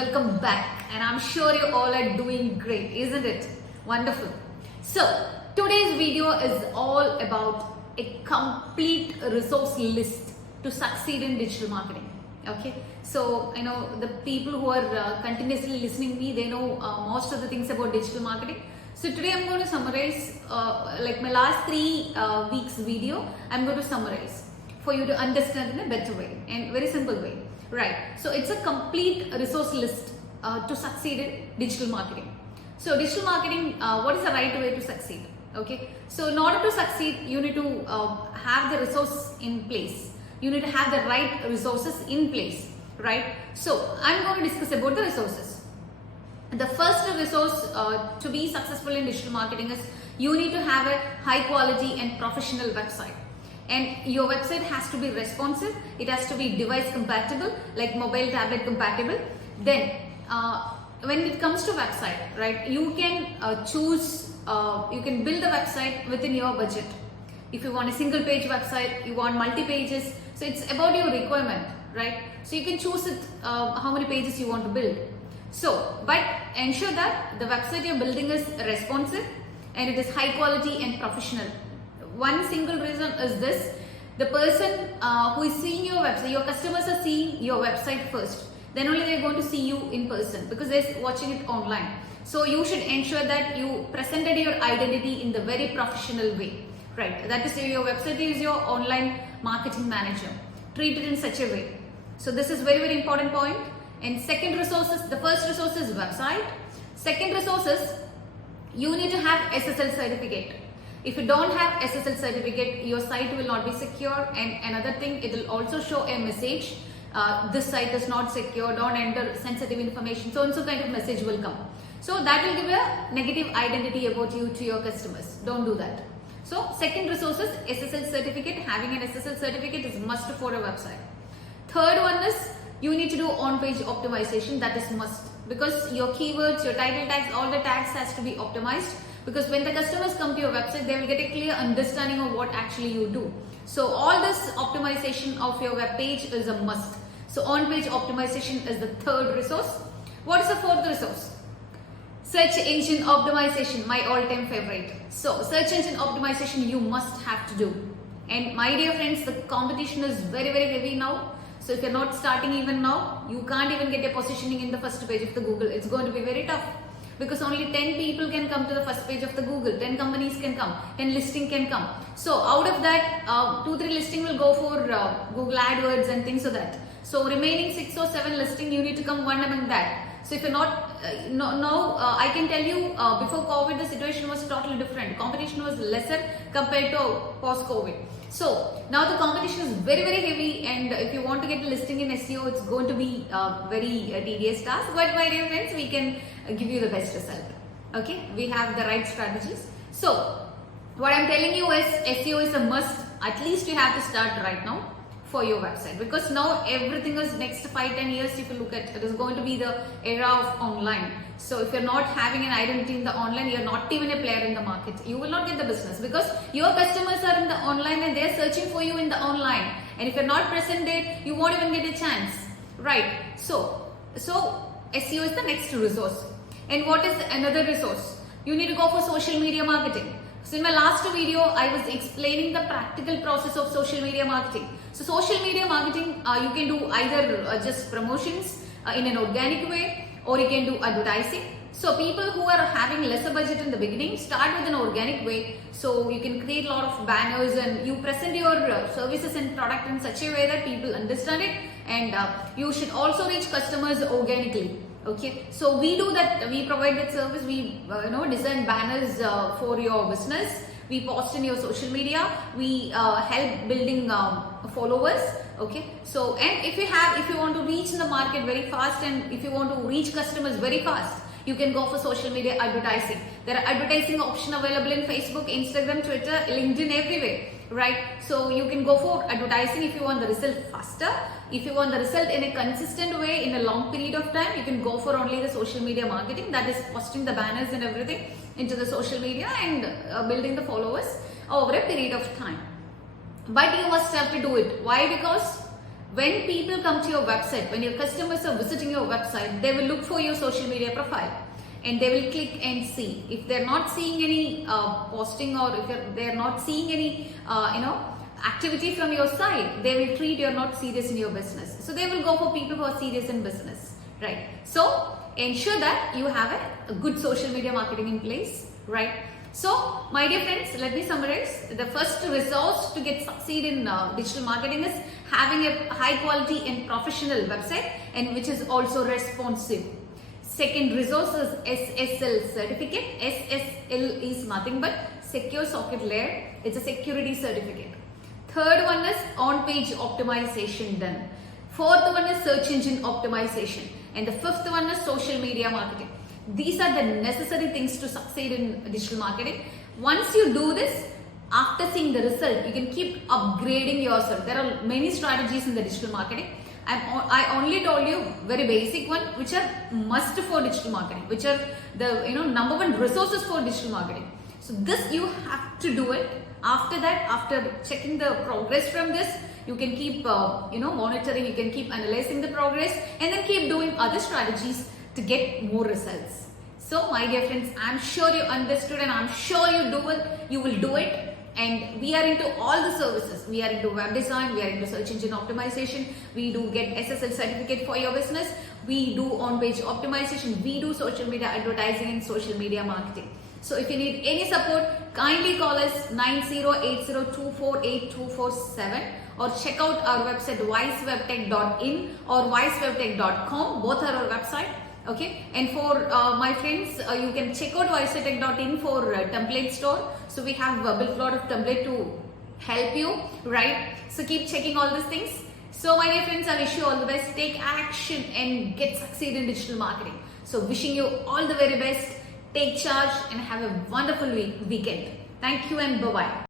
welcome back, and I'm sure you all are doing great, isn't it? Wonderful. So today's video is all about a complete resource list to succeed in digital marketing. Okay, so I know the people who are continuously listening me, they know most of the things about digital marketing. So today I'm going to summarize like my last 3 weeks video. I'm going to summarize for you to understand in a better way and very simple way. Right, so it's a complete resource list to succeed in digital marketing. So digital marketing, what is the right way to succeed? Okay, so in order to succeed, you need to have the resource in place. You need to have the right resources in place, right? So I'm going to discuss about the resources. The first resource to be successful in digital marketing is you need to have a high quality and professional website. And your website has to be responsive, it has to be device compatible, like mobile, tablet compatible. Then when it comes to website, right, you can choose, you can build the website within your budget. If you want a single page website, you want multi-pages, so it's about your requirement, right? So you can choose it, how many pages you want to build. So, but ensure that the website you're building is responsive and it is high quality and professional. One single reason is this: the person who is seeing your website, your customers are seeing your website first, then only they're going to see you in person because they're watching it online. So you should ensure that you presented your identity in the very professional way, right? That is, your website is your online marketing manager. Treat it in such a way. So this is very, very important point. And second resources, the first resource is website. Second resource is you need to have SSL certificate. If you don't have SSL certificate, your site will not be secure. And another thing, it will also show a message, this site is not secure, don't enter sensitive information, so and so kind of message will come. So that will give a negative identity about you to your customers. Don't do that. So second resource is SSL certificate. Having an SSL certificate is must for a website. Third one is you need to do on-page optimization. That is must, because your keywords, your title tags, all the tags has to be optimized. Because when the customers come to your website, they will get a clear understanding of what actually you do. So all this optimization of your web page is a must. So on-page optimization is the third resource. What is the fourth resource? Search engine optimization, my all-time favorite. So search engine optimization you must have to do. And my dear friends, the competition is very, very heavy now. So if you're not starting even now, you can't even get a positioning in the first page of the Google. It's going to be very tough. Because only 10 people can come to the first page of the Google, 10 companies can come, 10 listing can come. So out of that, 2-3 listing will go for Google AdWords and things like that. So remaining 6 or 7 listing, you need to come one among that. So if you're not, I can tell you, before COVID, the situation was totally different. Competition was lesser compared to post-COVID. So now the competition is very, very heavy, and if you want to get a listing in SEO, it's going to be very tedious task. But my dear friends, we can give you the best result. Okay, we have the right strategies. So what I'm telling you is SEO is a must. At least you have to start right now for your website, because now everything is next 5-10 years. If you look at it, is going to be the era of online. So if you're not having an identity in the online, you're not even a player in the market. You will not get the business because your customers are in the online and they're searching for you in the online. And if you're not present there, you won't even get a chance, right? So SEO is the next resource. And what is another resource? You need to go for social media marketing. So in my last video, I was explaining the practical process of social media marketing. So social media marketing, you can do either just promotions in an organic way, or you can do advertising. So people who are having lesser budget in the beginning, start with an organic way. So you can create a lot of banners and you present your services and product in such a way that people understand it, and you should also reach customers organically. Okay, so we do that. We provide that service. We design banners for your business. We post in your social media. We help building followers. Okay, so and if you want to reach in the market very fast, and if you want to reach customers very fast, you can go for social media advertising. There are advertising options available in Facebook, Instagram, Twitter, LinkedIn, everywhere, right? So you can go for advertising if you want the result faster. If you want the result in a consistent way in a long period of time, you can go for only the social media marketing, that is posting the banners and everything into the social media and building the followers over a period of time. But you must have to do it. Why? Because When people come to your website, when your customers are visiting your website, they will look for your social media profile and they will click and see. If they're not seeing any posting, or if they're not seeing any activity from your side, they will treat you're not serious in your business. So they will go for people who are serious in business, right? So ensure that you have a good social media marketing in place, right? So my dear friends, let me summarize. The first resource to get succeed in digital marketing is having a high quality and professional website, and which is also responsive. Second resource is SSL certificate. SSL is nothing but secure socket layer. It's a security certificate. Third one is on-page optimization done. Fourth one is search engine optimization. And the fifth one is social media marketing. These are the necessary things to succeed in digital marketing. Once you do this, after seeing the result, you can keep upgrading yourself. There are many strategies in the digital marketing. I only told you very basic one, which are must for digital marketing, which are the number one resources for digital marketing. So this you have to do it. After that, after checking the progress from this, you can keep monitoring, you can keep analyzing the progress, and then keep doing other strategies to get more results. So my dear friends, I'm sure you understood, and I'm sure you will do it. And we are into all the services. We are into web design, we are into search engine optimization, we do get SSL certificate for your business, we do on-page optimization, we do social media advertising and social media marketing. So if you need any support, kindly call us 9080248247 or check out our website wisewebtech.in or wisewebtech.com. Both are our website. Okay, and for my friends, you can check out wisewebtech.in for template store. So we have built a lot of template to help you, right? So keep checking all these things. So my dear friends, I wish you all the best. Take action and get succeed in digital marketing. So wishing you all the very best. Take charge and have a wonderful weekend. Thank you and bye-bye.